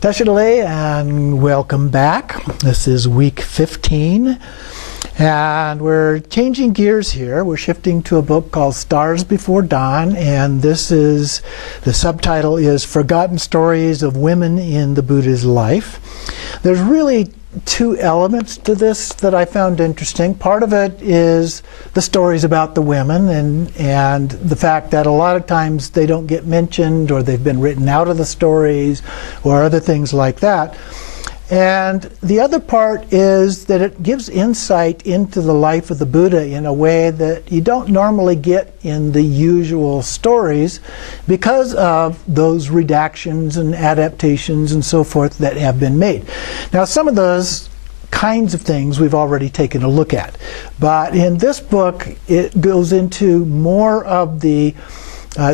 Teshadale, and welcome back. This is week 15, and we're changing gears here. We're shifting to a book called Stars Before Dawn, and the subtitle is Forgotten Stories of Women in the Buddha's Life. There's really two elements to this that I found interesting. Part of it is the stories about the women and the fact that a lot of times they don't get mentioned, or they've been written out of the stories, or other things like that. And the other part is that it gives insight into the life of the Buddha in a way that you don't normally get in the usual stories because of those redactions and adaptations and so forth that have been made. Now, some of those kinds of things we've already taken a look at. But in this book, it goes into more of the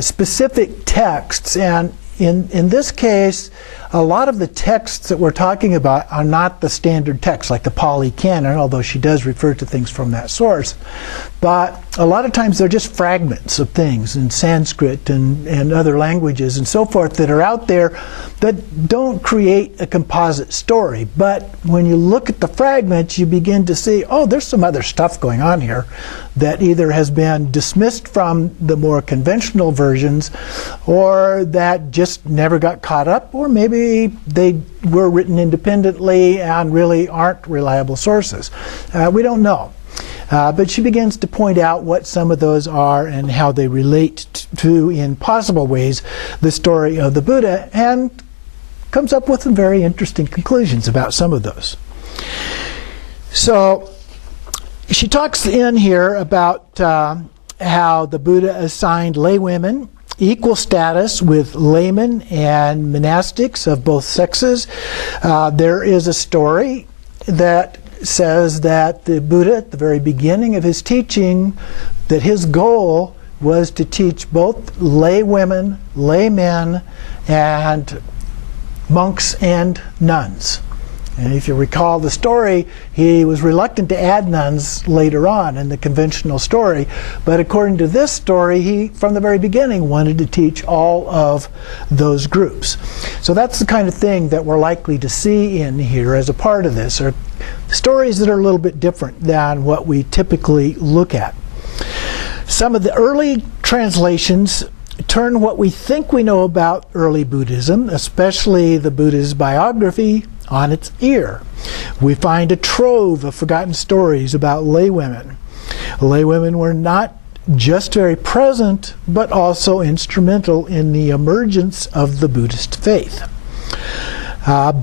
specific texts. And in this case, a lot of the texts that we're talking about are not the standard text, like the Pali Canon, although she does refer to things from that source. But a lot of times they're just fragments of things in Sanskrit and other languages and so forth that are out there that don't create a composite story. But when you look at the fragments, you begin to see, oh, there's some other stuff going on here that either has been dismissed from the more conventional versions, or that just never got caught up, or maybe they were written independently and really aren't reliable sources. We don't know. But she begins to point out what some of those are and how they relate to, in possible ways, the story of the Buddha, and comes up with some very interesting conclusions about some of those. So she talks in here about how the Buddha assigned laywomen equal status with laymen and monastics of both sexes. There is a story that says that the Buddha, at the very beginning of his teaching, that his goal was to teach both lay women, laymen, and monks and nuns. And if you recall the story, he was reluctant to add nuns later on in the conventional story. But according to this story, he, from the very beginning, wanted to teach all of those groups. So that's the kind of thing that we're likely to see in here as a part of this, or stories that are a little bit different than what we typically look at. Some of the early translations turn what we think we know about early Buddhism, especially the Buddha's biography, on its ear. We find a trove of forgotten stories about laywomen. Laywomen were not just very present, but also instrumental in the emergence of the Buddhist faith.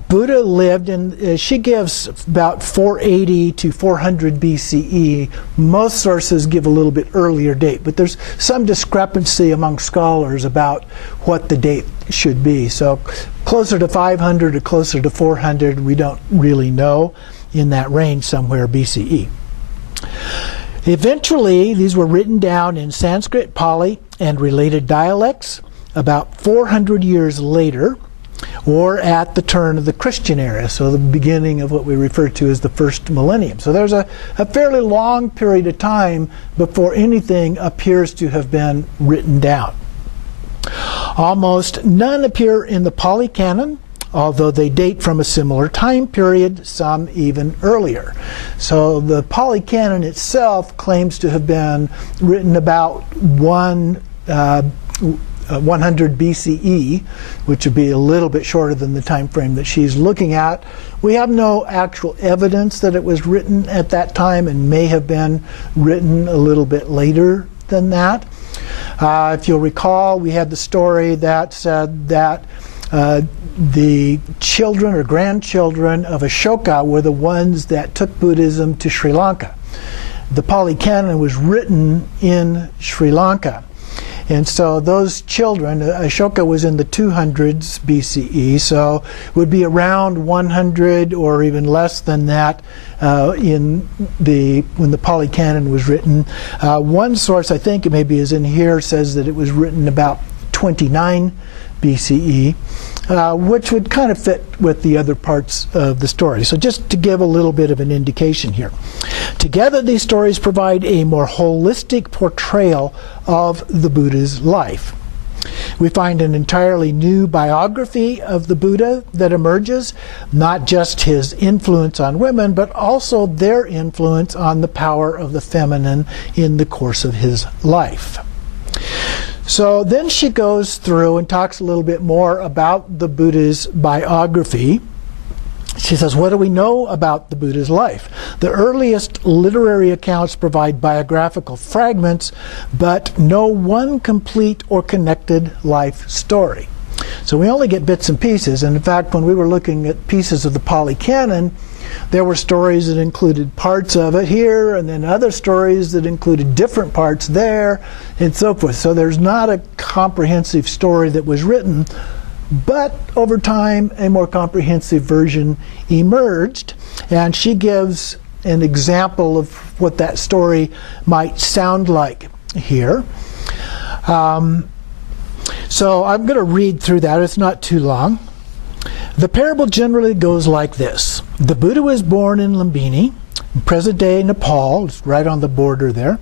Buddha lived in, she gives about 480 to 400 BCE. Most sources give a little bit earlier date, but there's some discrepancy among scholars about what the date should be. So closer to 500 or closer to 400, we don't really know, in that range somewhere BCE. Eventually, these were written down in Sanskrit, Pali, and related dialects about 400 years later, or at the turn of the Christian era, so the beginning of what we refer to as the first millennium. So there's a fairly long period of time before anything appears to have been written down. Almost none appear in the Pali Canon, although they date from a similar time period, some even earlier. So the Pali Canon itself claims to have been written about 100 BCE, which would be a little bit shorter than the time frame that she's looking at. We have no actual evidence that it was written at that time, and may have been written a little bit later than that. If you'll recall, we had the story that said that the children or grandchildren of Ashoka were the ones that took Buddhism to Sri Lanka. The Pali Canon was written in Sri Lanka. And so those children, Ashoka was in the 200s BCE, so it would be around 100 or even less than that when the Pali Canon was written. One source, I think it maybe is in here, says that it was written about 29 BCE. Which would kind of fit with the other parts of the story. So just to give a little bit of an indication here. Together, these stories provide a more holistic portrayal of the Buddha's life. We find an entirely new biography of the Buddha that emerges, not just his influence on women, but also their influence on the power of the feminine in the course of his life. So then she goes through and talks a little bit more about the Buddha's biography. She says, what do we know about the Buddha's life? The earliest literary accounts provide biographical fragments, but no one complete or connected life story. So we only get bits and pieces. And in fact, when we were looking at pieces of the Pali Canon, there were stories that included parts of it here, and then other stories that included different parts there, and so forth. So there's not a comprehensive story that was written. But over time, a more comprehensive version emerged, and she gives an example of what that story might sound like here. So I'm going to read through that. It's not too long. The parable generally goes like this. The Buddha was born in Lumbini, in present-day Nepal. It's right on the border there.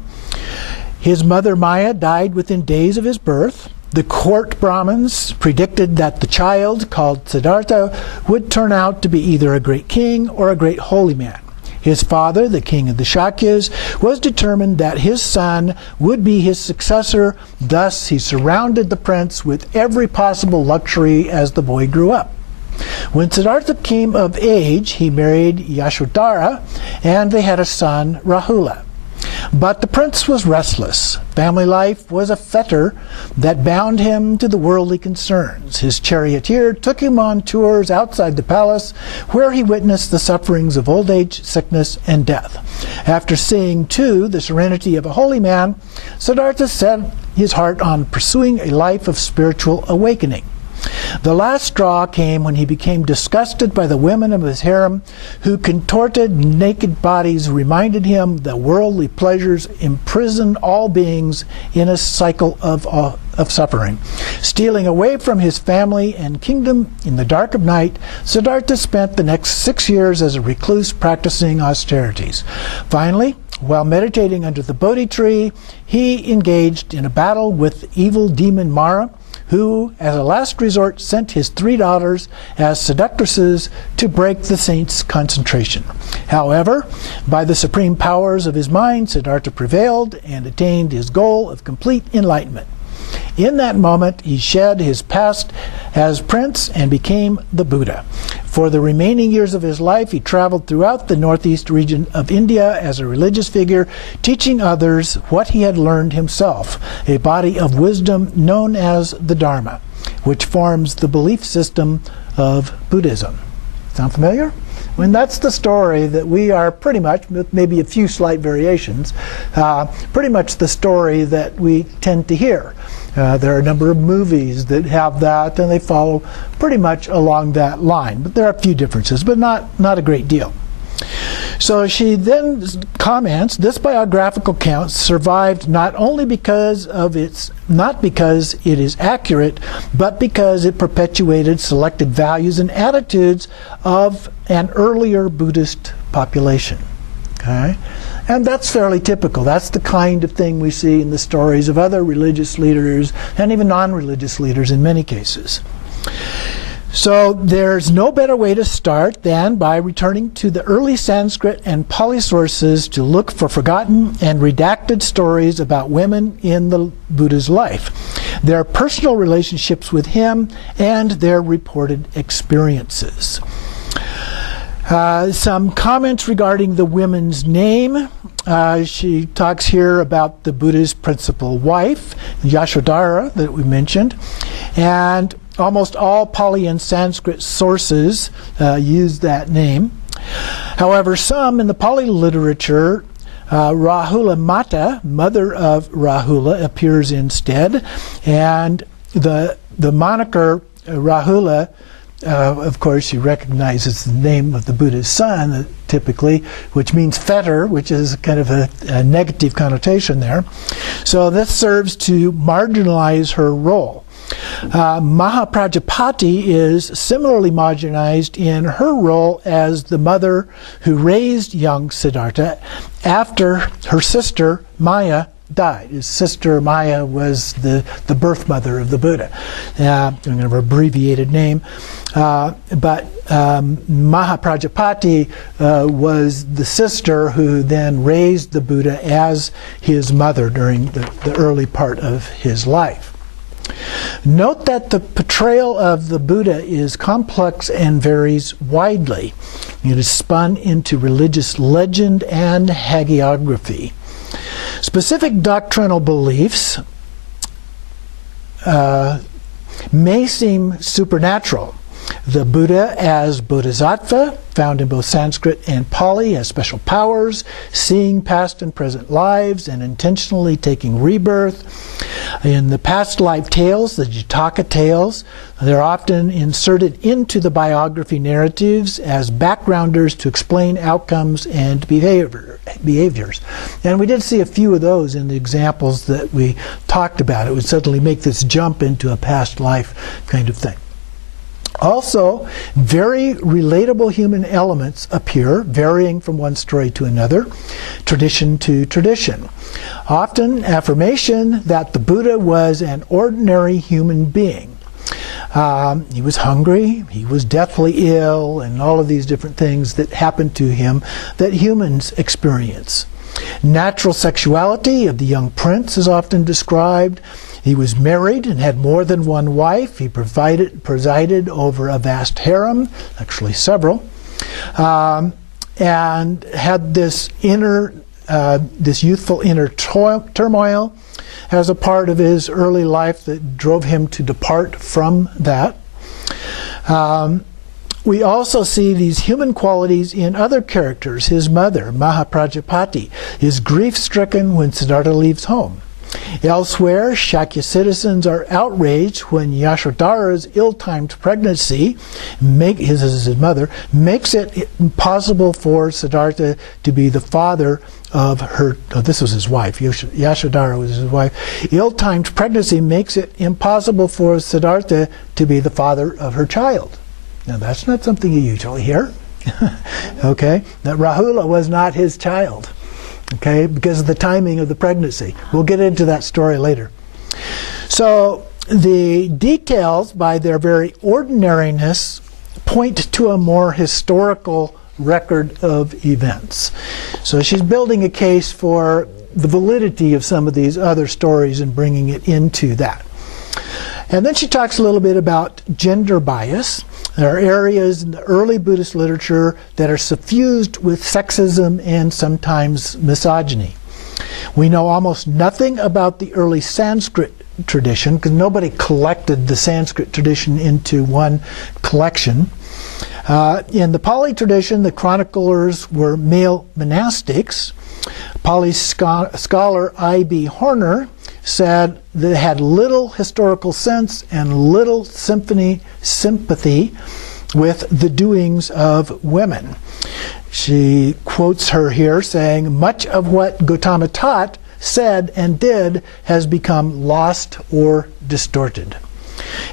His mother Maya died within days of his birth. The court Brahmins predicted that the child, called Siddhartha, would turn out to be either a great king or a great holy man. His father, the king of the Shakyas, was determined that his son would be his successor. Thus, he surrounded the prince with every possible luxury as the boy grew up. When Siddhartha came of age, he married Yashodhara, and they had a son, Rahula. But the prince was restless. Family life was a fetter that bound him to the worldly concerns. His charioteer took him on tours outside the palace, where he witnessed the sufferings of old age, sickness, and death. After seeing, too, the serenity of a holy man, Siddhartha set his heart on pursuing a life of spiritual awakening. The last straw came when he became disgusted by the women of his harem, who contorted naked bodies reminded him that worldly pleasures imprisoned all beings in a cycle of suffering. Stealing away from his family and kingdom in the dark of night, Siddhartha spent the next 6 years as a recluse practicing austerities. Finally, while meditating under the Bodhi tree, he engaged in a battle with evil demon Mara, who, as a last resort, sent his 3 daughters as seductresses to break the saint's concentration. However, by the supreme powers of his mind, Siddhartha prevailed and attained his goal of complete enlightenment. In that moment, he shed his past as prince and became the Buddha. For the remaining years of his life, he traveled throughout the northeast region of India as a religious figure, teaching others what he had learned himself, a body of wisdom known as the Dharma, which forms the belief system of Buddhism. Sound familiar? I mean, that's the story that we are pretty much, with maybe a few slight variations, pretty much the story that we tend to hear. There are a number of movies that have that, and they follow pretty much along that line. But there are a few differences, but not a great deal. So she then comments, this biographical account survived not only because it is accurate, but because it perpetuated selected values and attitudes of an earlier Buddhist population. Okay? And that's fairly typical. That's the kind of thing we see in the stories of other religious leaders and even non-religious leaders in many cases. So there's no better way to start than by returning to the early Sanskrit and Pali sources to look for forgotten and redacted stories about women in the Buddha's life, their personal relationships with him, and their reported experiences. Some comments regarding the women's name. She talks here about the Buddha's principal wife, Yashodhara, that we mentioned. And almost all Pali and Sanskrit sources use that name. However, some in the Pali literature, Rahula Mata, mother of Rahula, appears instead. And the moniker Rahula, of course, she recognizes the name of the Buddha's son, typically, which means fetter, which is kind of a negative connotation there. So this serves to marginalize her role. Mahaprajapati is similarly marginalized in her role as the mother who raised young Siddhartha after her sister Maya died. His sister Maya was the birth mother of the Buddha. I'm going to have an abbreviated name. But Mahaprajapati was the sister who then raised the Buddha as his mother during the early part of his life. Note that the portrayal of the Buddha is complex and varies widely. It is spun into religious legend and hagiography. Specific doctrinal beliefs may seem supernatural. The Buddha as Bodhisattva, found in both Sanskrit and Pali, has special powers, seeing past and present lives and intentionally taking rebirth. In the past life tales, the Jataka tales, they're often inserted into the biography narratives as backgrounders to explain outcomes and behaviors. And we did see a few of those in the examples that we talked about. It would suddenly make this jump into a past life kind of thing. Also, very relatable human elements appear, varying from one story to another, tradition to tradition. Often, affirmation that the Buddha was an ordinary human being. He was hungry, he was deathly ill, and all of these different things that happened to him that humans experience. Natural sexuality of the young prince is often described. He was married and had more than one wife. He presided over a vast harem, actually several, and had this youthful inner turmoil as a part of his early life that drove him to depart from that. We also see these human qualities in other characters. His mother, Mahaprajapati, is grief-stricken when Siddhartha leaves home. Elsewhere, Shakya citizens are outraged when Yashodhara's ill-timed pregnancy, his mother, makes it impossible for Siddhartha to be the father of her, this was his wife, Yashodhara was his wife. Ill-timed pregnancy makes it impossible for Siddhartha to be the father of her child. Now that's not something you usually hear. Okay, that Rahula was not his child. Okay, because of the timing of the pregnancy. We'll get into that story later. So the details, by their very ordinariness, point to a more historical record of events. So she's building a case for the validity of some of these other stories and bringing it into that. And then she talks a little bit about gender bias. There are areas in the early Buddhist literature that are suffused with sexism and sometimes misogyny. We know almost nothing about the early Sanskrit tradition because nobody collected the Sanskrit tradition into one collection. In the Pali tradition, the chroniclers were male monastics. Pali scholar I.B. Horner said that it had little historical sense and little sympathy with the doings of women. She quotes her here saying, "Much of what Gautama taught, said, and did has become lost or distorted."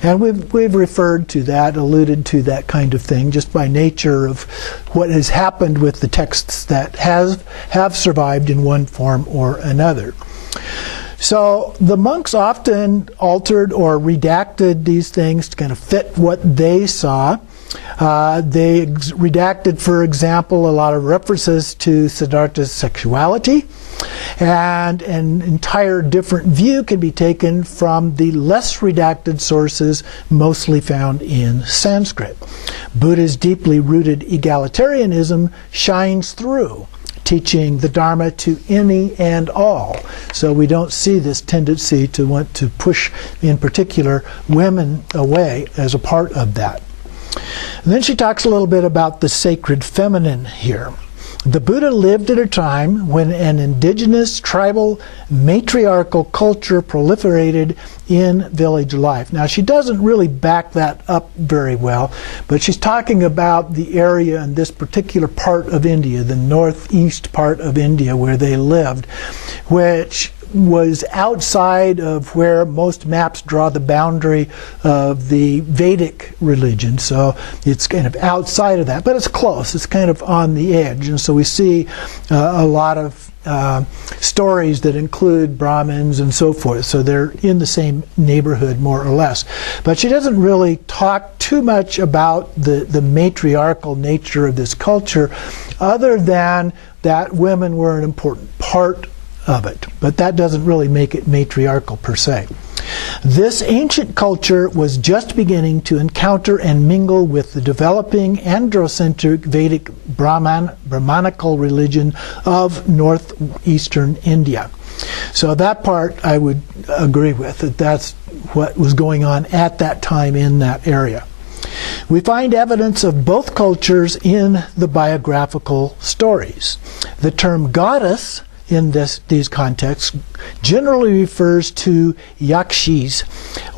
And we've referred to that, alluded to that kind of thing, just by nature of what has happened with the texts that have survived in one form or another. So the monks often altered or redacted these things to kind of fit what they saw. They redacted, for example, a lot of references to Siddhartha's sexuality, and an entire different view can be taken from the less redacted sources mostly found in Sanskrit. Buddha's deeply rooted egalitarianism shines through, teaching the Dharma to any and all. So we don't see this tendency to want to push, in particular, women away as a part of that. And then she talks a little bit about the sacred feminine here. The Buddha lived at a time when an indigenous, tribal, matriarchal culture proliferated in village life. Now, she doesn't really back that up very well, but she's talking about the area in this particular part of India, the northeast part of India where they lived, which was outside of where most maps draw the boundary of the Vedic religion. So it's kind of outside of that, but it's close. It's kind of on the edge. And so we see a lot of stories that include Brahmins and so forth. So they're in the same neighborhood, more or less. But she doesn't really talk too much about the matriarchal nature of this culture, other than that women were an important part of it. But that doesn't really make it matriarchal per se. This ancient culture was just beginning to encounter and mingle with the developing androcentric Vedic Brahmanical religion of northeastern India. So that part I would agree with, that that's what was going on at that time in that area. We find evidence of both cultures in the biographical stories. The term goddess in these contexts generally refers to yakshis,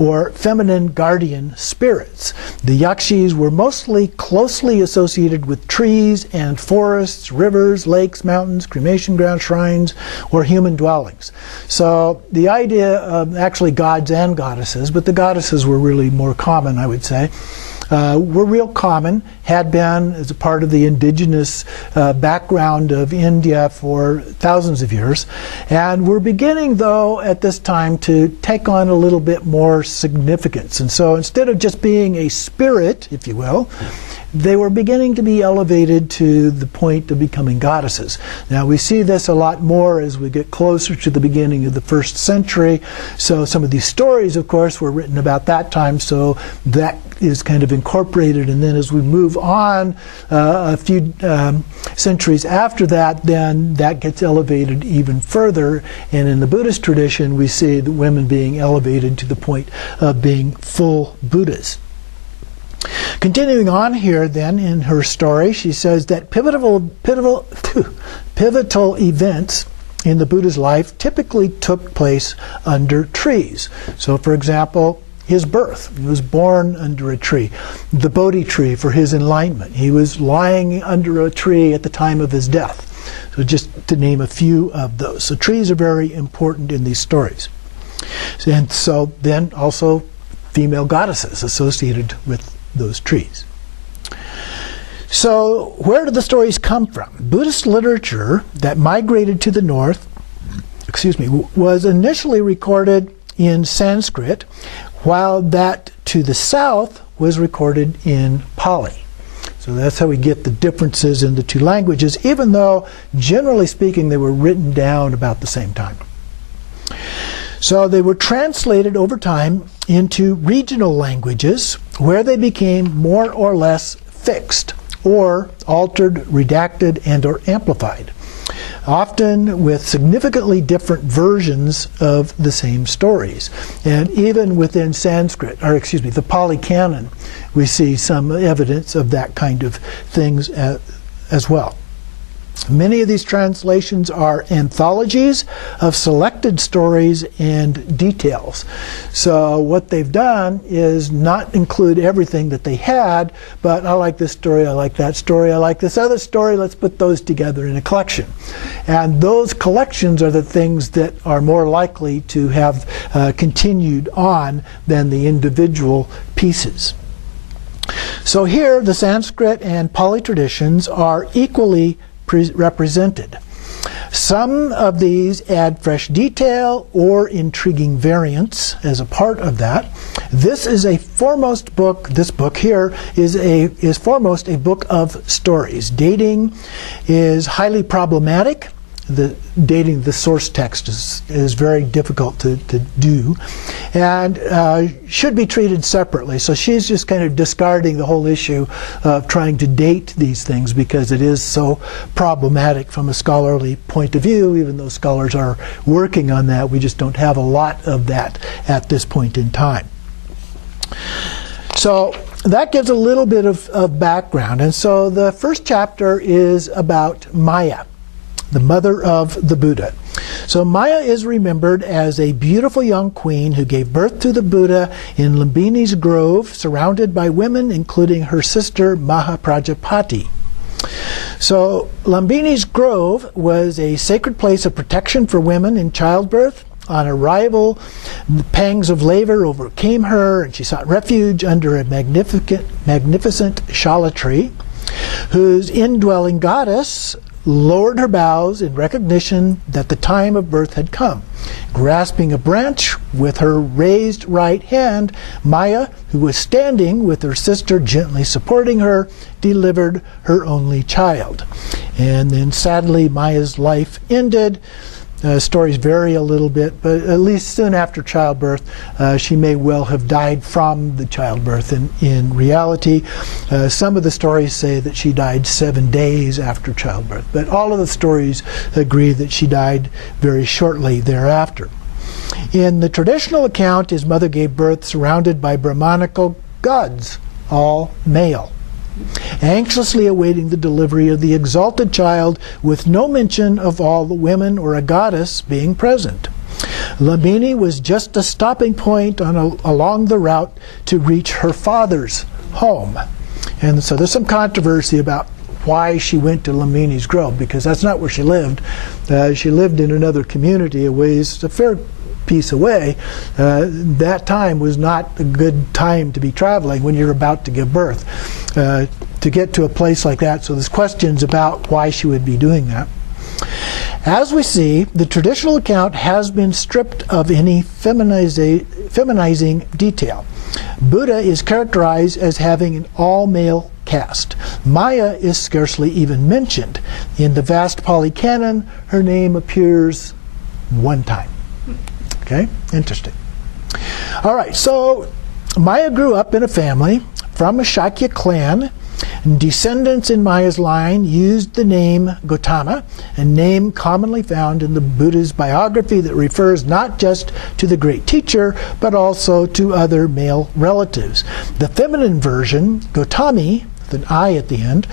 or feminine guardian spirits. The yakshis were mostly closely associated with trees and forests, rivers, lakes, mountains, cremation grounds, shrines, or human dwellings. So the idea of actually gods and goddesses, but the goddesses were really more common, I would say, were real common, had been as a part of the indigenous background of India for thousands of years, and we're beginning, though, at this time to take on a little bit more significance. And so instead of just being a spirit, if you will, they were beginning to be elevated to the point of becoming goddesses. Now we see this a lot more as we get closer to the beginning of the 1st century. So some of these stories, of course, were written about that time, so that is kind of incorporated. And then as we move on a few centuries after that, then that gets elevated even further. And in the Buddhist tradition, we see the women being elevated to the point of being full Buddhas. Continuing on here then in her story, she says that pivotal events in the Buddha's life typically took place under trees. So for example, his birth. He was born under a tree. The Bodhi tree for his enlightenment. He was lying under a tree at the time of his death. So just to name a few of those. So trees are very important in these stories. And so then also female goddesses associated with those trees. So where do the stories come from? Buddhist literature that migrated to the north, was initially recorded in Sanskrit, while that to the south was recorded in Pali. So that's how we get the differences in the two languages, even though generally speaking they were written down about the same time. So they were translated over time into regional languages, where they became more or less fixed, or altered, redacted, and or amplified, often with significantly different versions of the same stories. And even within the Pali Canon, we see some evidence of that kind of things as well. Many of these translations are anthologies of selected stories and details. So what they've done is not include everything that they had, but I like this story, I like that story, I like this other story, let's put those together in a collection. And those collections are the things that are more likely to have continued on than the individual pieces. So here the Sanskrit and Pali traditions are equally represented. Some of these add fresh detail or intriguing variants as a part of that. This book here is foremost a book of stories. Dating is highly problematic. Dating the source text is very difficult to do, and should be treated separately. So she's just kind of discarding the whole issue of trying to date these things because it is so problematic from a scholarly point of view. Even though scholars are working on that, we just don't have a lot of that at this point in time. So that gives a little bit of background. And so the first chapter is about Maya, the mother of the Buddha. So Maya is remembered as a beautiful young queen who gave birth to the Buddha in Lumbini's grove, surrounded by women, including her sister Mahaprajapati. So Lumbini's Grove was a sacred place of protection for women in childbirth. On arrival, the pangs of labor overcame her, and she sought refuge under a magnificent chala tree, whose indwelling goddess lowered her boughs in recognition that the time of birth had come. Grasping a branch with her raised right hand, Maya, who was standing with her sister gently supporting her, delivered her only child. And then sadly, Maya's life ended. Stories vary a little bit, but at least soon after childbirth, she may well have died from the childbirth. In reality, some of the stories say that she died 7 days after childbirth, but all of the stories agree that she died very shortly thereafter. In the traditional account, his mother gave birth surrounded by Brahmanical gods, all male, anxiously awaiting the delivery of the exalted child, with no mention of all the women or a goddess being present. Lumbini was just a stopping point along the route to reach her father's home. And so there's some controversy about why she went to Lumbini's Grove, because that's not where she lived. She lived in another community a fair piece away. That time was not a good time to be traveling when you're about to give birth, to get to a place like that. So there's questions about why she would be doing that. As we see, the traditional account has been stripped of any feminizing detail. Buddha is characterized as having an all-male caste. Maya is scarcely even mentioned. In the vast Pali Canon, her name appears one time. Okay, interesting. All right, so Maya grew up in a family from a Shakya clan. Descendants in Maya's line used the name Gautama, a name commonly found in the Buddha's biography that refers not just to the great teacher, but also to other male relatives. The feminine version, Gautami, with an I at the end,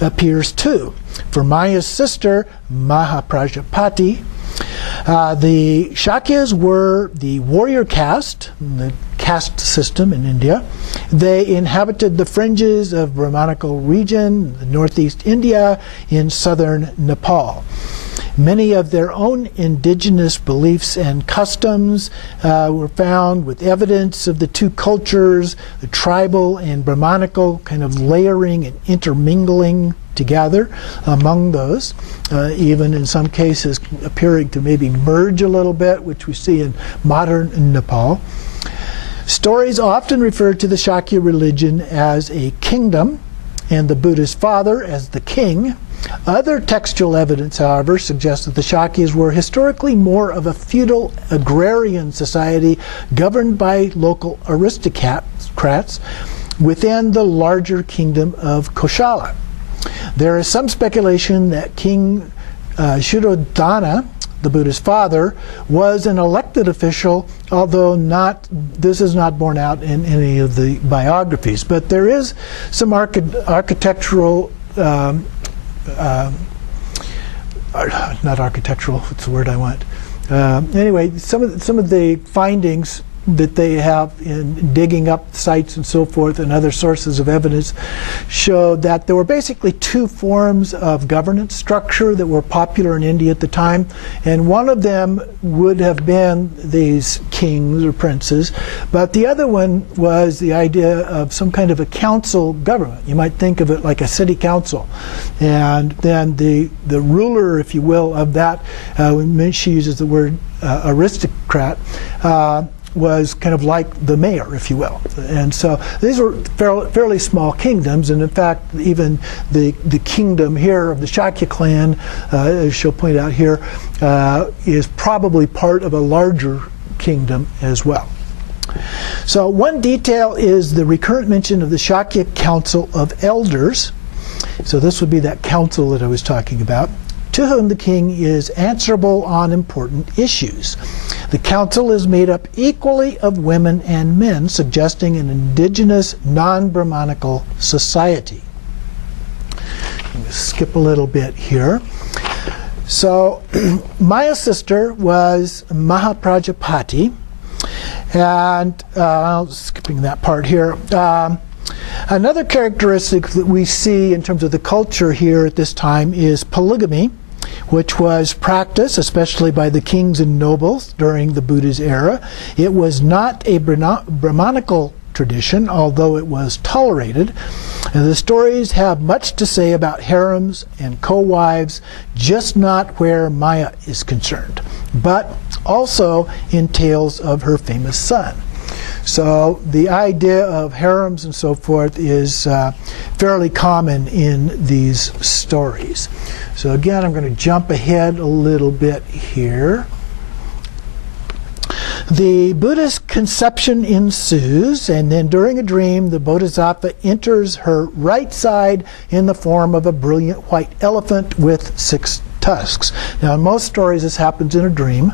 appears too. For Maya's sister, Mahaprajapati, the Shakyas were the warrior caste, the caste system in India. They inhabited the fringes of Brahmanical region, northeast India, in southern Nepal. Many of their own indigenous beliefs and customs were found, with evidence of the two cultures, the tribal and Brahmanical, kind of layering and intermingling together among those, even in some cases appearing to maybe merge a little bit, which we see in modern Nepal. Stories often refer to the Shakya religion as a kingdom and the Buddha's father as the king. Other textual evidence, however, suggests that the Shakyas were historically more of a feudal agrarian society governed by local aristocrats within the larger kingdom of Koshala. There is some speculation that King Shuddhodana, the Buddha's father, was an elected official, although this is not borne out in any of the biographies. But there is some architectural, not architectural, what's the word I want? Anyway, some of the findings that they have in digging up sites and so forth and other sources of evidence show that there were basically two forms of governance structure that were popular in India at the time, and one of them would have been these kings or princes, but the other one was the idea of some kind of a council government. You might think of it like a city council, and then the ruler, if you will, of that, when she uses the word aristocrat, was kind of like the mayor, if you will. And so these were fairly small kingdoms, and in fact even the kingdom here of the Shakya clan, as she'll point out here, is probably part of a larger kingdom as well. So one detail is the recurrent mention of the Shakya Council of Elders. So this would be that council that I was talking about, to whom the king is answerable on important issues. The council is made up equally of women and men, suggesting an indigenous, non-Brahmanical society. Skip a little bit here. So Maya's sister was Mahaprajapati, and skipping that part here. Another characteristic that we see in terms of the culture here at this time is polygamy, which was practiced especially by the kings and nobles during the Buddha's era. It was not a Brahmanical tradition, although it was tolerated. And the stories have much to say about harems and co-wives, just not where Maya is concerned, but also in tales of her famous son. So the idea of harems and so forth is fairly common in these stories. So again, I'm going to jump ahead a little bit here. The Buddha's conception ensues, and then during a dream, the Bodhisattva enters her right side in the form of a brilliant white elephant with 6 tusks. Now, in most stories, this happens in a dream,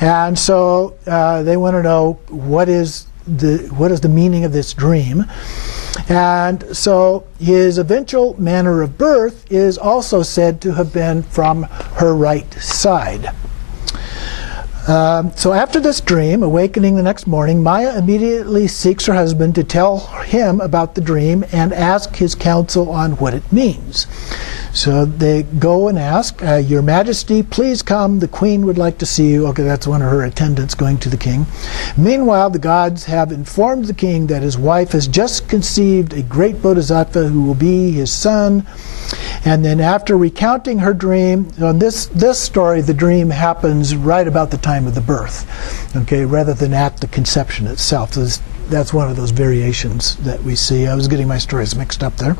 and so they want to know what is the meaning of this dream. And so his eventual manner of birth is also said to have been from her right side. So after this dream, awakening the next morning, Maya immediately seeks her husband to tell him about the dream and ask his counsel on what it means. So they go and ask, Your Majesty, please come. The queen would like to see you. Okay, that's one of her attendants going to the king. Meanwhile, the gods have informed the king that his wife has just conceived a great bodhisattva who will be his son. And then after recounting her dream, on this story, the dream happens right about the time of the birth, okay, rather than at the conception itself. So that's one of those variations that we see. I was getting my stories mixed up there.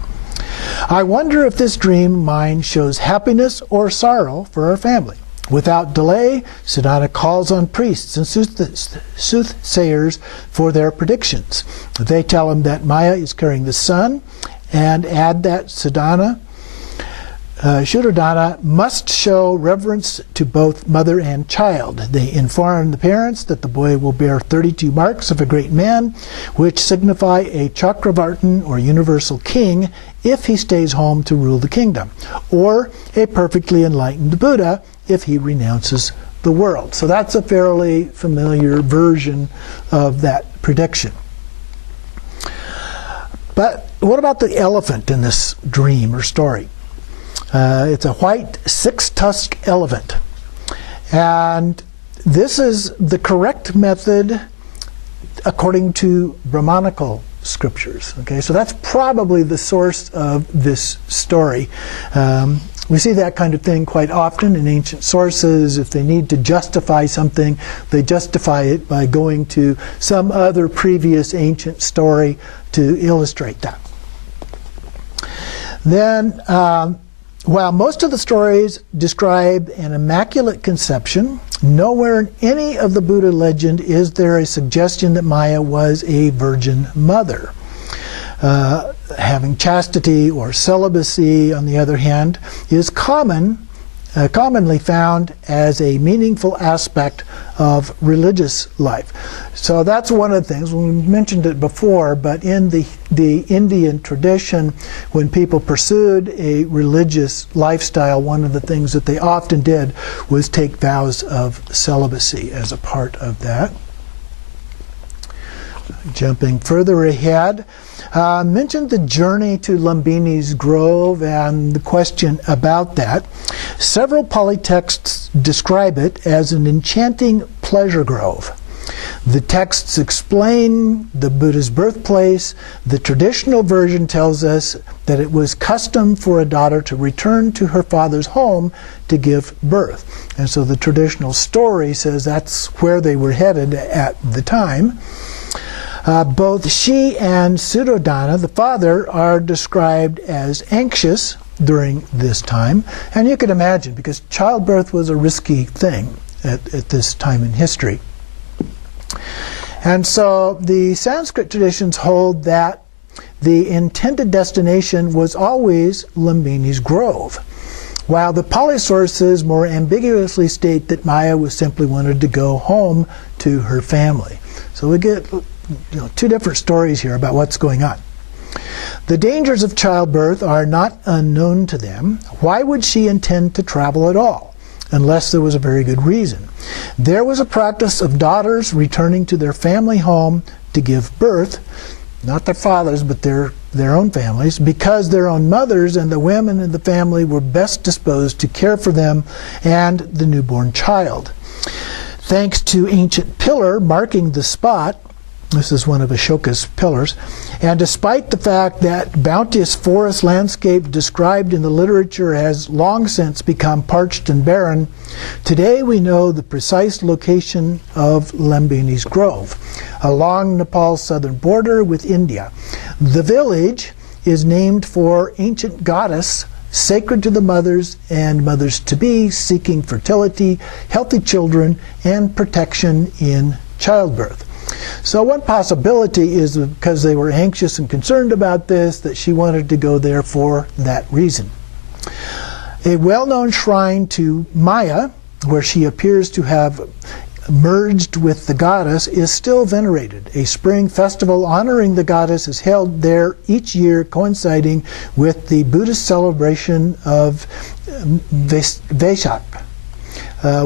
I wonder if this dream of mine shows happiness or sorrow for our family. Without delay, Siddhana calls on priests and soothsayers for their predictions. They tell him that Maya is carrying the sun and add that Shuddhadana must show reverence to both mother and child. They inform the parents that the boy will bear 32 marks of a great man, which signify a Chakravartin or universal king if he stays home to rule the kingdom, or a perfectly enlightened Buddha if he renounces the world. So that's a fairly familiar version of that prediction. But what about the elephant in this dream or story? It's a white 6-tusked elephant. And this is the correct method according to Brahmanical scriptures. Okay, so that's probably the source of this story. We see that kind of thing quite often in ancient sources. If they need to justify something, they justify it by going to some other previous ancient story to illustrate that. Then, while most of the stories describe an immaculate conception, nowhere in any of the Buddha legend is there a suggestion that Maya was a virgin mother. Having chastity or celibacy, on the other hand, is commonly found as a meaningful aspect of religious life. So that's one of the things. We mentioned it before, but in the Indian tradition, when people pursued a religious lifestyle, one of the things that they often did was take vows of celibacy as a part of that. Jumping further ahead, mentioned the journey to Lumbini's grove and the question about that. Several Pali texts describe it as an enchanting pleasure grove. The texts explain the Buddha's birthplace. The traditional version tells us that it was custom for a daughter to return to her father's home to give birth. And so the traditional story says that's where they were headed at the time. Both she and Sutradhana, the father, are described as anxious during this time. And you can imagine, because childbirth was a risky thing at this time in history. And so the Sanskrit traditions hold that the intended destination was always Lumbini's grove, while the Pali sources more ambiguously state that Maya was simply wanted to go home to her family. So we get two different stories here about what's going on. The dangers of childbirth are not unknown to them. Why would she intend to travel at all, unless there was a very good reason? There was a practice of daughters returning to their family home to give birth. not their fathers, but their own families, because their own mothers and the women in the family were best disposed to care for them and the newborn child. Thanks to ancient pillar marking the spot, this is one of Ashoka's pillars, and despite the fact that bounteous forest landscape described in the literature has long since become parched and barren, today we know the precise location of Lumbini's Grove, along Nepal's southern border with India. The village is named for ancient goddess sacred to the mothers and mothers-to-be seeking fertility, healthy children, and protection in childbirth. So one possibility is because they were anxious and concerned about this, that she wanted to go there for that reason. A well-known shrine to Maya, where she appears to have merged with the goddess, is still venerated. A spring festival honoring the goddess is held there each year, coinciding with the Buddhist celebration of Vesak,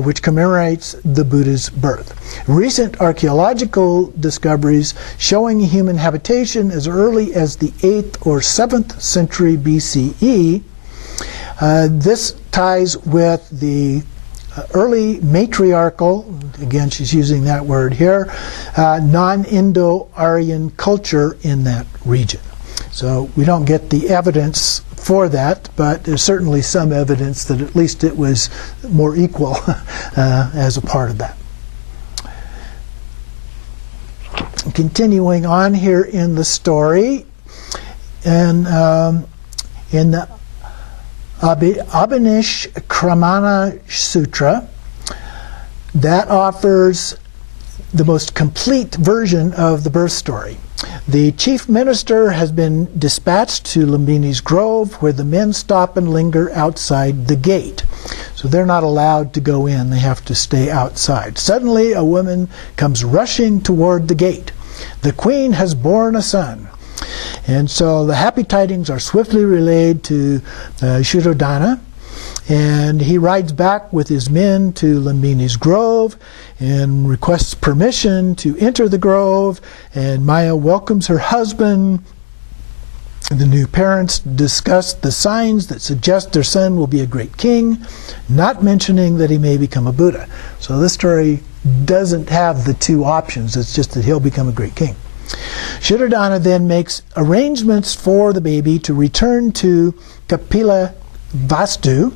which commemorates the Buddha's birth. Recent archaeological discoveries showing human habitation as early as the 8th or 7th century BCE. This ties with the early matriarchal, again she's using that word here, non-Indo-Aryan culture in that region. So we don't get the evidence for that, but there's certainly some evidence that at least it was more equal as a part of that. Continuing on here in the story, and in the Abhinish Kramana Sutra, that offers the most complete version of the birth story. The chief minister has been dispatched to Lumbini's Grove, where the men stop and linger outside the gate. So they're not allowed to go in, they have to stay outside. Suddenly a woman comes rushing toward the gate. The queen has borne a son. And so the happy tidings are swiftly relayed to Shuddhodana, and he rides back with his men to Lumbini's Grove and requests permission to enter the grove, and Maya welcomes her husband. The new parents discuss the signs that suggest their son will be a great king, not mentioning that he may become a Buddha. So this story doesn't have the two options, it's just that he'll become a great king. Shuddhodana then makes arrangements for the baby to return to Kapila Vastu,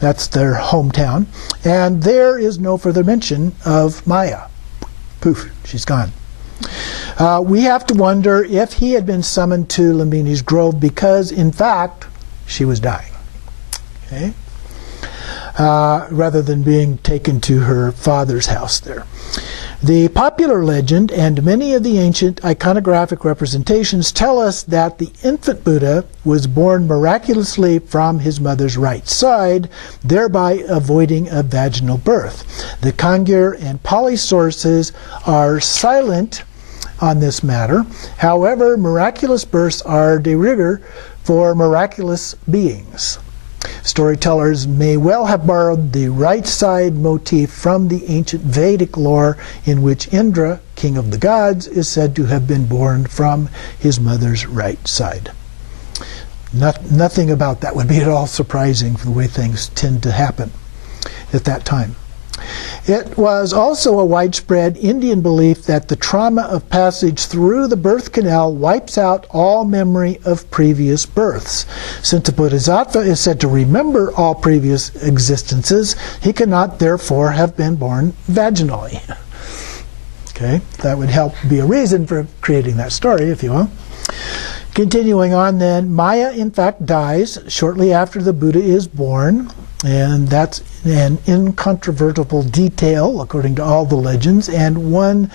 that's their hometown, and there is no further mention of Maya. Poof, she's gone. We have to wonder if he had been summoned to Lumbini's Grove because, in fact, she was dying. Okay? Rather than being taken to her father's house there. The popular legend and many of the ancient iconographic representations tell us that the infant Buddha was born miraculously from his mother's right side, thereby avoiding a vaginal birth. The Kangyur and Pali sources are silent on this matter. However, miraculous births are de rigueur for miraculous beings. Storytellers may well have borrowed the right side motif from the ancient Vedic lore in which Indra, king of the gods, is said to have been born from his mother's right side. Nothing about that would be at all surprising for the way things tend to happen at that time. It was also a widespread Indian belief that the trauma of passage through the birth canal wipes out all memory of previous births. Since the Bodhisattva is said to remember all previous existences, he cannot therefore have been born vaginally. Okay, that would help be a reason for creating that story, if you will. Continuing on then, Maya in fact dies shortly after the Buddha is born. And that's an incontrovertible detail, according to all the legends, and one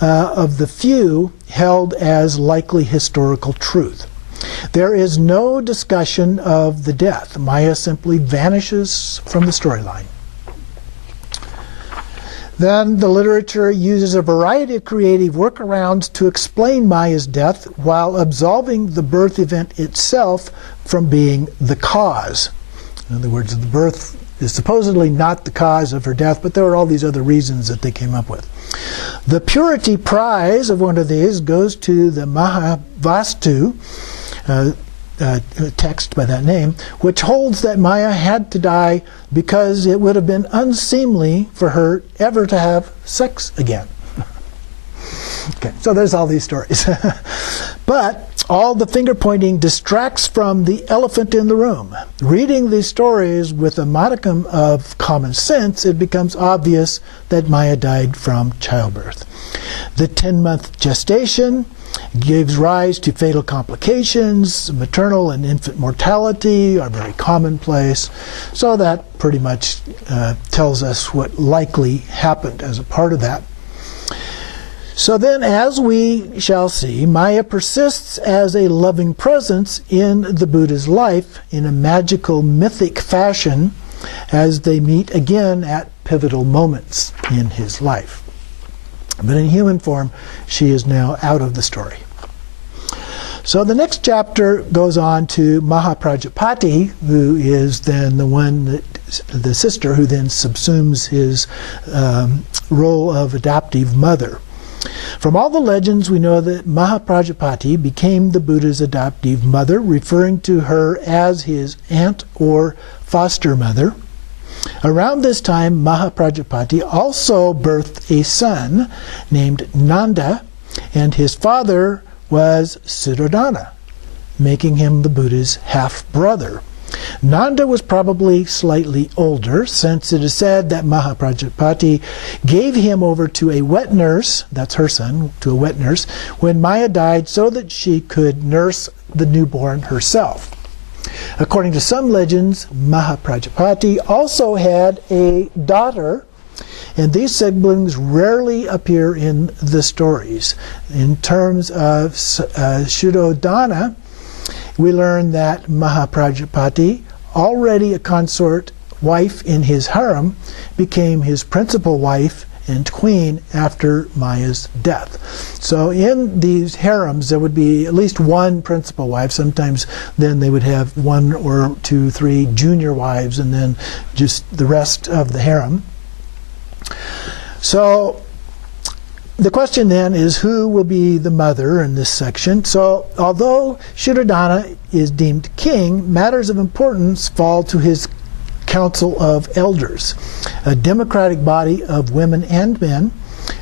of the few held as likely historical truth. There is no discussion of the death. Maya simply vanishes from the storyline. Then the literature uses a variety of creative workarounds to explain Maya's death while absolving the birth event itself from being the cause. In other words, the birth is supposedly not the cause of her death, but there were all these other reasons that they came up with. The purity prize of one of these goes to the Mahavastu text by that name, which holds that Maya had to die because it would have been unseemly for her ever to have sex again. Okay, so there's all these stories. But all the finger pointing distracts from the elephant in the room. Reading these stories with a modicum of common sense, it becomes obvious that Maya died from childbirth. The 10-month gestation gives rise to fatal complications. Maternal and infant mortality are very commonplace. So that pretty much tells us what likely happened as a part of that. So then, as we shall see, Maya persists as a loving presence in the Buddha's life in a magical, mythic fashion as they meet again at pivotal moments in his life. But in human form, she is now out of the story. So the next chapter goes on to Mahaprajapati, who is then the sister who then subsumes his role of adoptive mother. From all the legends, we know that Mahaprajapati became the Buddha's adoptive mother, referring to her as his aunt or foster mother. Around this time, Mahaprajapati also birthed a son named Nanda, and his father was Suddhodana, making him the Buddha's half-brother. Nanda was probably slightly older, since it is said that Mahaprajapati gave him over to a wet nurse, that's her son, to a wet nurse, when Maya died so that she could nurse the newborn herself. According to some legends, Mahaprajapati also had a daughter, and these siblings rarely appear in the stories. In terms of Shuddhodana, we learn that Mahaprajapati, already a consort wife in his harem, became his principal wife and queen after Maya's death. So in these harems, there would be at least one principal wife. Sometimes then they would have 1 or 2, 3 junior wives, and then just the rest of the harem. So the question then is, who will be the mother in this section? So although Shuddhodana is deemed king, matters of importance fall to his council of elders, a democratic body of women and men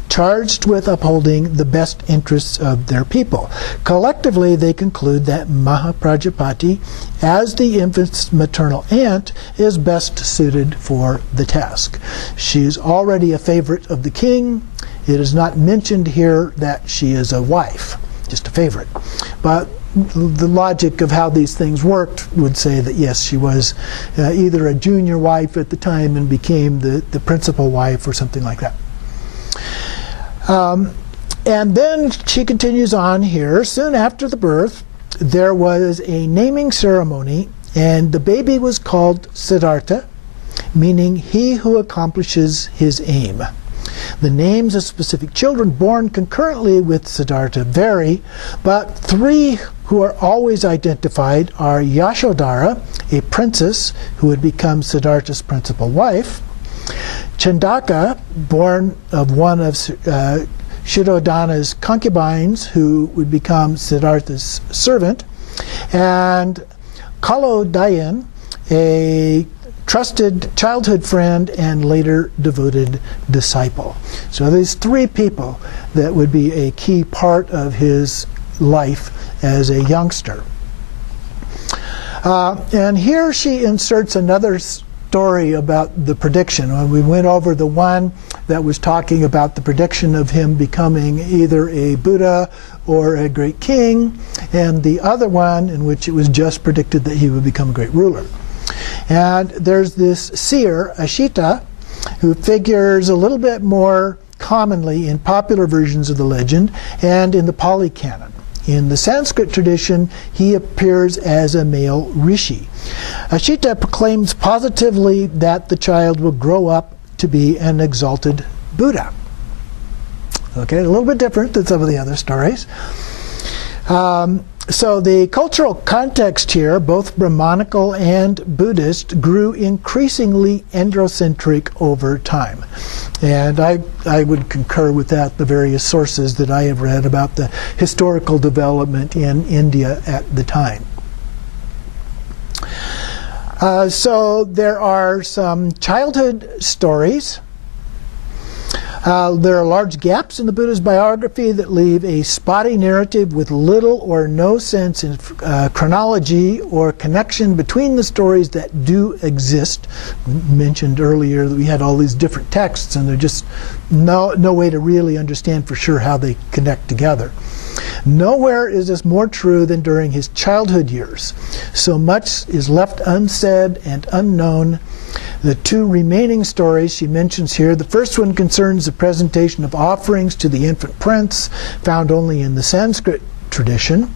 charged with upholding the best interests of their people. Collectively, they conclude that Mahaprajapati, as the infant's maternal aunt, is best suited for the task. She is already a favorite of the king. It is not mentioned here that she is a wife, just a favorite. But the logic of how these things worked would say that yes, she was either a junior wife at the time and became the principal wife or something like that. And then she continues on here. Soon after the birth, there was a naming ceremony, and the baby was called Siddhartha, meaning he who accomplishes his aim. The names of specific children born concurrently with Siddhartha vary, but 3 who are always identified are Yashodhara, a princess who would become Siddhartha's principal wife; Chandaka, born of one of Shuddhodana's concubines, who would become Siddhartha's servant; and Kalodayan, a trusted childhood friend and later devoted disciple. So these 3 people that would be a key part of his life as a youngster. And here she inserts another story about the prediction. When we went over the one that was talking about the prediction of him becoming either a Buddha or a great king, and the other one in which it was just predicted that he would become a great ruler. And there's this seer, Ashita, who figures a little bit more commonly in popular versions of the legend and in the Pali canon. In the Sanskrit tradition, he appears as a male rishi. Ashita proclaims positively that the child will grow up to be an exalted Buddha. Okay, a little bit different than some of the other stories. So the cultural context here, both Brahmanical and Buddhist, grew increasingly androcentric over time. And I would concur with that, the various sources that I have read about the historical development in India at the time. So there are some childhood stories. There are large gaps in the Buddha's biography that leave a spotty narrative with little or no sense in chronology or connection between the stories that do exist. Mentioned earlier that we had all these different texts, and there's just no way to really understand for sure how they connect together. Nowhere is this more true than during his childhood years. So much is left unsaid and unknown. The two remaining stories she mentions here, the first one concerns the presentation of offerings to the infant prince, found only in the Sanskrit tradition.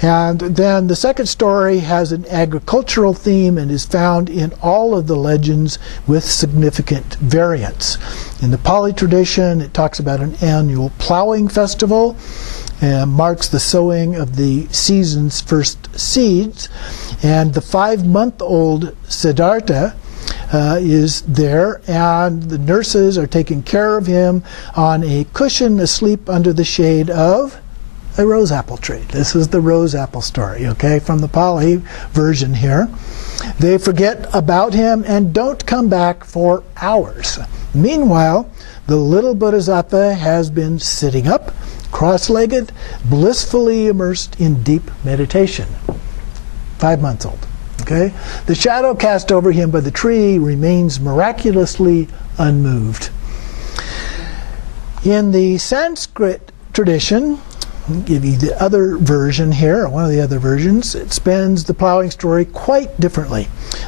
And then the second story has an agricultural theme and is found in all of the legends with significant variants. In the Pali tradition, it talks about an annual plowing festival and marks the sowing of the season's first seeds. And the 5-month-old Siddhartha is there, and the nurses are taking care of him on a cushion asleep under the shade of a rose apple tree. This is the rose apple story, okay, from the Pali version here. They forget about him and don't come back for hours. Meanwhile, the little Bodhisattva has been sitting up, cross-legged, blissfully immersed in deep meditation. 5 months old. Okay? The shadow cast over him by the tree remains miraculously unmoved. In the Sanskrit tradition, I'll give you the other version here, or one of the other versions. It spins the plowing story quite differently.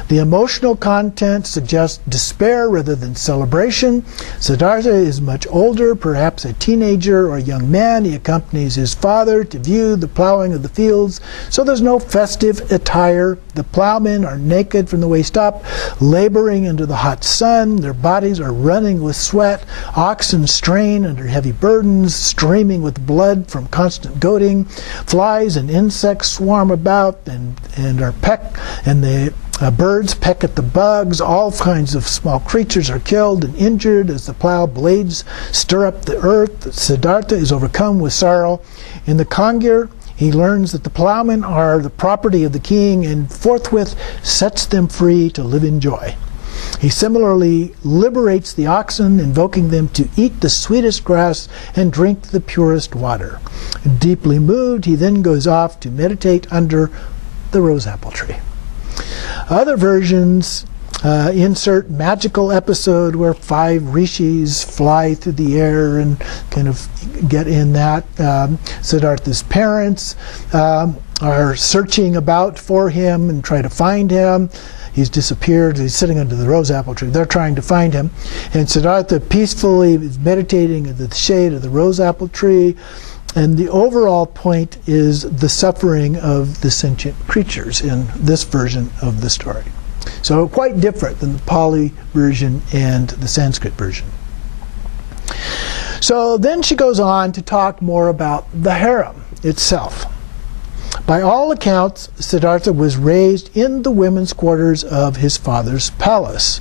The emotional content suggests despair rather than celebration. Siddhartha is much older, perhaps a teenager or a young man. He accompanies his father to view the plowing of the fields, so there's no festive attire. The plowmen are naked from the waist up, laboring under the hot sun. Their bodies are running with sweat. Oxen strain under heavy burdens, streaming with blood from constant goading. Flies and insects swarm about and are pecked, and the birds peck at the bugs. All kinds of small creatures are killed and injured as the plow blades stir up the earth. Siddhartha is overcome with sorrow. In the Kangir, he learns that the plowmen are the property of the king and forthwith sets them free to live in joy. He similarly liberates the oxen, invoking them to eat the sweetest grass and drink the purest water. Deeply moved, he then goes off to meditate under the rose apple tree. Other versions insert magical episode where 5 rishis fly through the air and kind of get in that. Siddhartha's parents are searching about for him and try to find him. He's disappeared. He's sitting under the rose apple tree. They're trying to find him. And Siddhartha peacefully is meditating in the shade of the rose apple tree. And the overall point is the suffering of the sentient creatures in this version of the story. So quite different than the Pali version and the Sanskrit version. So then she goes on to talk more about the harem itself. By all accounts, Siddhartha was raised in the women's quarters of his father's palace.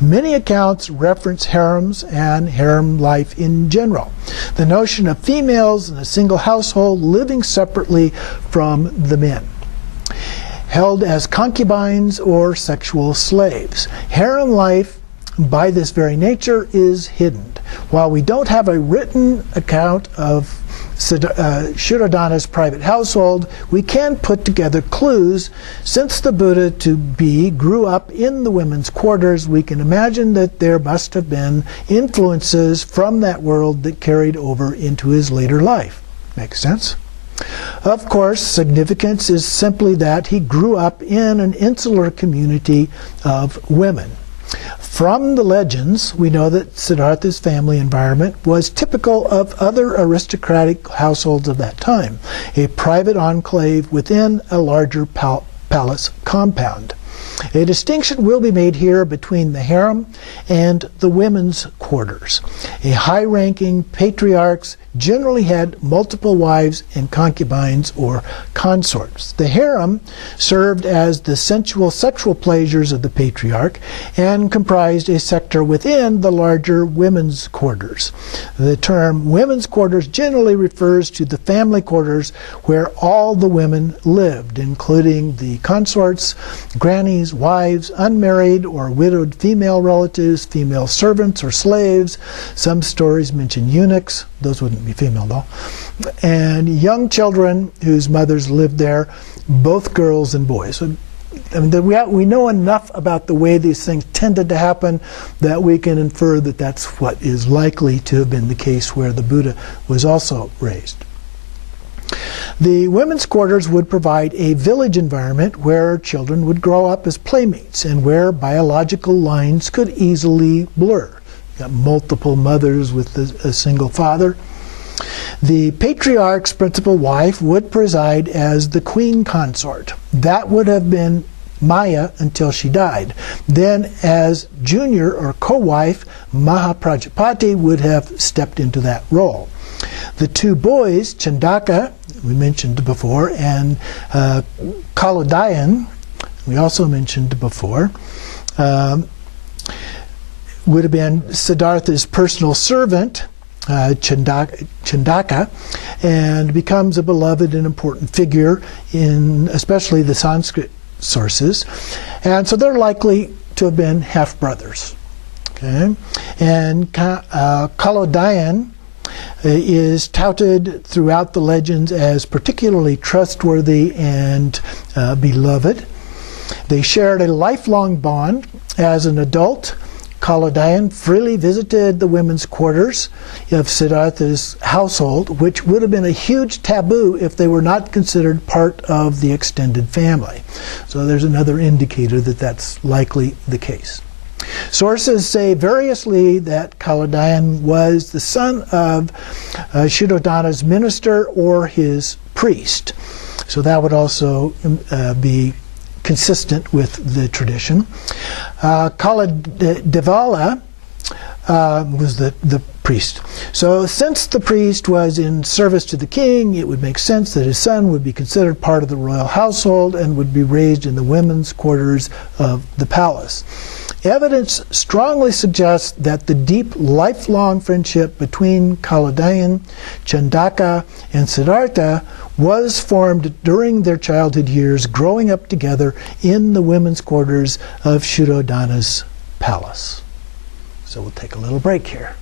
Many accounts reference harems and harem life in general. The notion of females in a single household living separately from the men, held as concubines or sexual slaves. Harem life, by this very nature, is hidden. While we don't have a written account of Shuddhadana's private household, we can put together clues. Since the Buddha to be grew up in the women's quarters, we can imagine that there must have been influences from that world that carried over into his later life. Makes sense? Of course, significance is simply that he grew up in an insular community of women. From the legends, we know that Siddhartha's family environment was typical of other aristocratic households of that time, a private enclave within a larger palace compound. A distinction will be made here between the harem and the women's quarters. A high-ranking patriarchs generally had multiple wives and concubines or consorts. The harem served as the sensual sexual pleasures of the patriarch and comprised a sector within the larger women's quarters. The term women's quarters generally refers to the family quarters where all the women lived, including the consorts, grannies, wives, unmarried or widowed female relatives, female servants or slaves. Some stories mention eunuchs. Those wouldn't be female though. And young children whose mothers lived there, both girls and boys. So, I mean, we know enough about the way these things tended to happen that we can infer that that's what is likely to have been the case where the Buddha was also raised. The women's quarters would provide a village environment where children would grow up as playmates and where biological lines could easily blur. Got multiple mothers with a single father. The patriarch's principal wife would preside as the queen consort. That would have been Maya until she died. Then as junior or co-wife, Mahaprajapati would have stepped into that role. The two boys, Chandaka, we mentioned before, and Kaladayan, we also mentioned before, would have been Siddhartha's personal servant, Chandaka, and becomes a beloved and important figure in especially the Sanskrit sources. And so they're likely to have been half-brothers. Okay? And Kaladayan is touted throughout the legends as particularly trustworthy and beloved. They shared a lifelong bond. As an adult, Kaladayan freely visited the women's quarters of Siddhartha's household, which would have been a huge taboo if they were not considered part of the extended family. So there's another indicator that that's likely the case. Sources say variously that Kaladayan was the son of Shuddhodana's minister or his priest. So that would also be consistent with the tradition. Kaladevala was the priest. So since the priest was in service to the king, it would make sense that his son would be considered part of the royal household and would be raised in the women's quarters of the palace. Evidence strongly suggests that the deep, lifelong friendship between Kaladayan, Chandaka, and Siddhartha was formed during their childhood years, growing up together in the women's quarters of Shuddhodana's palace. So we'll take a little break here.